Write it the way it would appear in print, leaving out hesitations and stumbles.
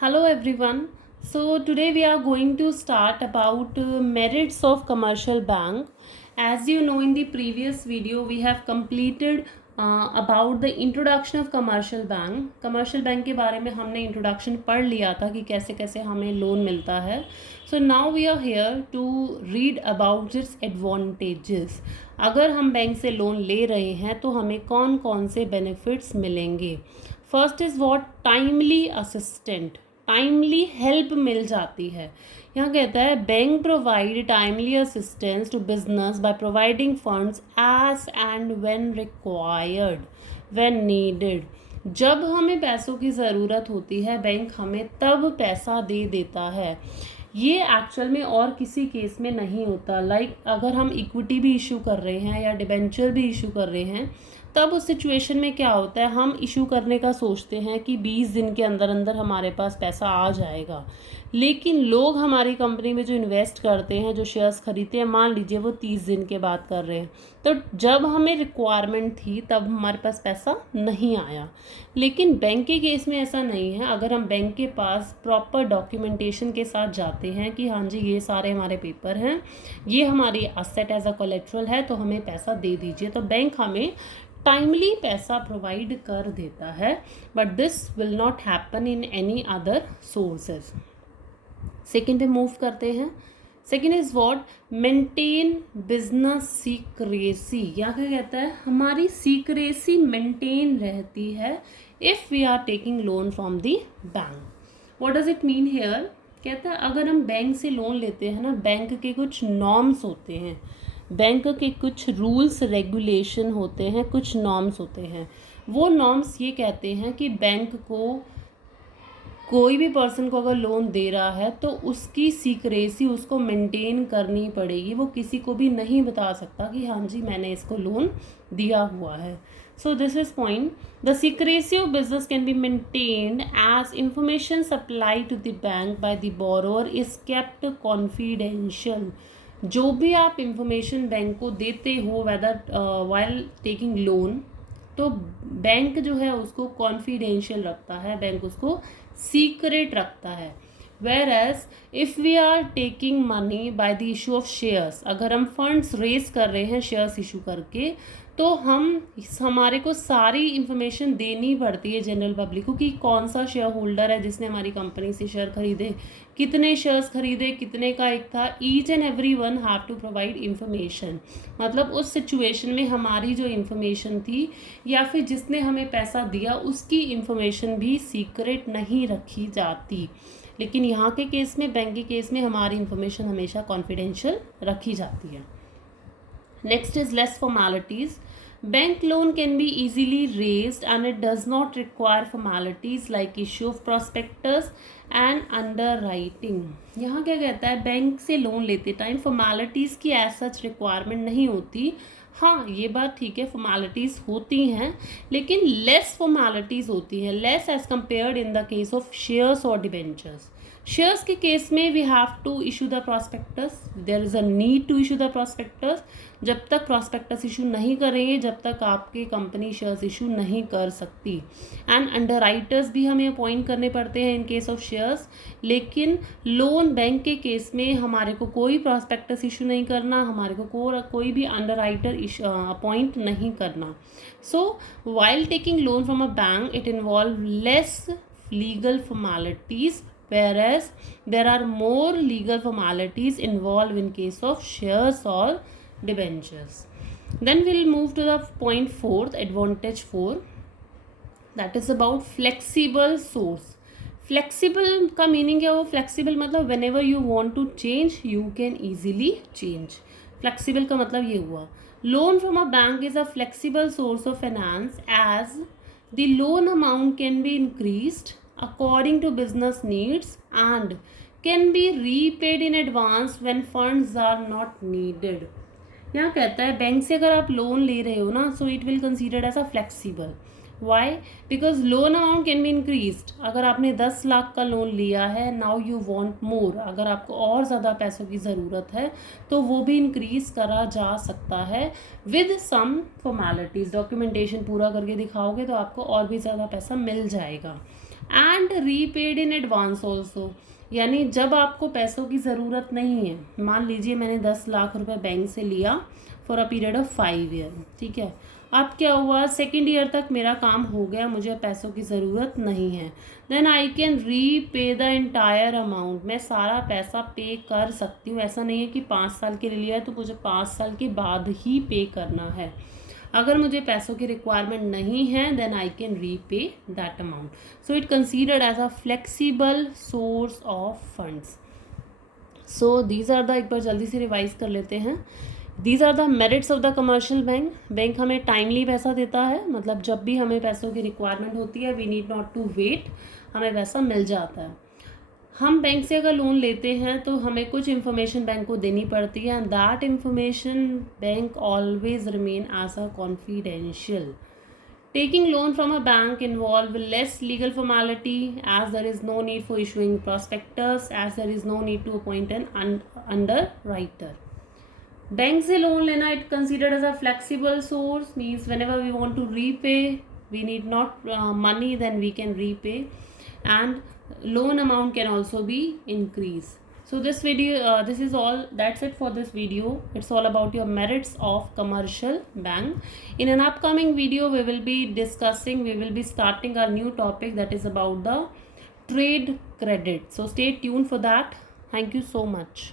Hello everyone. So today we are going to start about merits of commercial bank. As you know, in the previous video we have completed about the introduction of commercial bank. Commercial bank के बारे में हमने introduction पढ़ लिया था कि कैसे कैसे हमें लोन मिलता है. So now we are here to read about its advantages. अगर हम बैंक से लोन ले रहे हैं तो हमें कौन कौन से benefits मिलेंगे. First is what timely assistant, timely help मिल जाती है. यहाँ कहता है bank provide timely assistance to business by providing funds as and when required, when needed. जब हमें पैसों की ज़रूरत होती है बैंक हमें तब पैसा दे देता है. ये एक्चुअल में और किसी केस में नहीं होता. अगर हम इक्विटी भी इशू कर रहे हैं या डिबेंचर भी इशू कर रहे हैं तब उस सिचुएशन में क्या होता है, हम इशू करने का सोचते हैं कि 20 दिन के अंदर अंदर हमारे पास पैसा आ जाएगा. लेकिन लोग हमारी कंपनी में जो इन्वेस्ट करते हैं, जो शेयर्स खरीदते हैं, मान लीजिए वो 30 दिन के बाद कर रहे हैं, तो जब हमें रिक्वायरमेंट थी तब हमारे पास पैसा नहीं आया. लेकिन बैंक के केस में ऐसा नहीं है. अगर हम बैंक के पास प्रॉपर डॉक्यूमेंटेशन के साथ जाते हैं कि हाँ जी ये सारे हमारे पेपर हैं, ये हमारी एसेट एज अ कोलेट्रल है, तो हमें पैसा दे दीजिए, तो बैंक हमें टाइमली पैसा प्रोवाइड कर देता है. But this will not happen in any other sources. Second पे मूव करते हैं. Second is what, maintain business secrecy. यहाँ क्या कहता है, हमारी सीक्रेसी मेंटेन रहती है if we are taking loan from the bank. What does it mean here. कहता है अगर हम बैंक से लोन लेते हैं ना, बैंक के कुछ नॉर्म्स होते हैं, बैंक के कुछ रूल्स रेगुलेशन होते हैं, कुछ नॉर्म्स होते हैं. वो नॉर्म्स ये कहते हैं कि बैंक को, कोई भी पर्सन को अगर लोन दे रहा है तो उसकी सीक्रेसी उसको मेंटेन करनी पड़ेगी. वो किसी को भी नहीं बता सकता कि हाँ जी मैंने इसको लोन दिया हुआ है. So this is point. The secrecy of business can be maintained as information supplied to the bank by the borrower is kept confidential. जो भी आप इंफॉर्मेशन बैंक को देते हो वेदर वाइल टेकिंग लोन, तो बैंक जो है उसको कॉन्फिडेंशियल रखता है, बैंक उसको सीक्रेट रखता है. Whereas if we are taking money by the issue of shares, अगर हम फंड्स रेज कर रहे हैं शेयर्स इशू करके, तो हमारे को सारी इन्फॉर्मेशन देनी पड़ती है जनरल पब्लिक को कि कौन सा शेयर होल्डर है जिसने हमारी कंपनी से शेयर खरीदे, कितने शेयर्स खरीदे, कितने का एक था. Each and every one have to provide information. मतलब उस सिचुएशन में हमारी जो इन्फॉर्मेशन थी या फिर जिसने हमें पैसा दिया उसकी इन्फॉर्मेशन भी सीक्रेट नहीं रखी जाती. लेकिन यहाँ के केस में, बैंक के केस में, हमारी इन्फॉर्मेशन हमेशा कॉन्फिडेंशियल रखी जाती है. Next is less formalities. Bank loan can be easily raised and it does not require formalities like issue of prospectus and underwriting. यहाँ क्या कहता है, बैंक से लोन लेते टाइम फॉर्मेलिटीज़ की एज सच रिक्वायरमेंट नहीं होती. हाँ ये बात ठीक है, फॉर्मेलिटीज़ होती हैं लेकिन लेस फॉर्मेलिटीज़ होती हैं, less as compared in the case of shares और डिबेंचर्स. शेयर्स के केस में we have to issue the prospectus, there is a need to issue the prospectus. जब तक प्रॉस्पेक्टस इशू नहीं करेंगे जब तक आपकी कंपनी शेयर्स इशू नहीं कर सकती. एंड अंडरराइटर्स भी हमें अपॉइंट करने पड़ते हैं इन केस ऑफ शेयर्स. लेकिन लोन बैंक के केस में हमारे को कोई प्रॉस्पेक्टस इशू नहीं करना, हमारे को कोई भी अंडरराइटर अपॉइंट नहीं करना. So while taking loan from a bank it involve less legal formalities, whereas there are more legal formalities involved in case of shares or debentures. Then we'll move to the point 4th, advantage 4, that is about flexible source. Flexible का meaning क्या हो, flexible मतलब whenever you want to change you can easily change. Flexible का मतलब ये हुआ, loan from a bank is a flexible source of finance as the loan amount can be increased according to business needs and can be repaid in advance when funds are not needed. यहाँ कहता है bank से अगर आप loan ले रहे हो ना, so it will considered as a flexible. Why? Because loan amount can be increased. अगर आपने 10 लाख का लोन लिया है, नाउ यू वांट मोर, अगर आपको और ज़्यादा पैसों की ज़रूरत है तो वो भी इंक्रीज करा जा सकता है विद सम फॉर्मेलिटीज़. डॉक्यूमेंटेशन पूरा करके दिखाओगे तो आपको और भी ज़्यादा पैसा मिल जाएगा. And repaid in advance also, यानी जब आपको पैसों की ज़रूरत नहीं है, मान लीजिए मैंने 10 लाख रुपए बैंक से लिया for a period of 5 year, ठीक है, अब क्या हुआ, सेकेंड ईयर तक मेरा काम हो गया, मुझे पैसों की ज़रूरत नहीं है, then I can repay the entire amount, मैं सारा पैसा पे कर सकती हूँ। ऐसा नहीं है कि 5 साल के लिए लिया है तो मुझे 5 साल के बाद ही पे करना है। अगर मुझे पैसों की रिक्वायरमेंट नहीं है then I can repay that amount. So it considered as a flexible source of funds. So these are the, एक बार जल्दी से रिवाइज कर लेते हैं। These are the merits of the commercial bank. Bank हमें टाइमली पैसा देता है, मतलब जब भी हमें पैसों की रिक्वायरमेंट होती है we need not to wait, हमें पैसा मिल जाता है। हम बैंक से अगर लोन लेते हैं तो हमें कुछ इन्फॉर्मेशन बैंक को देनी पड़ती है, and that information bank always remain as a confidential. Taking loan from a bank involve less legal formality as there is no need for issuing prospectus, as there is no need to appoint an underwriter. Bank से loan लेना it considered as a flexible source, means whenever we want to repay we need not money then we can repay, and loan amount can also be increased. So this video, this is all, that's it for this video. It's all about your merits of commercial bank. In an upcoming video we will be discussing, we will be starting our new topic that is about the trade credit. So stay tuned for that. Thank you so much.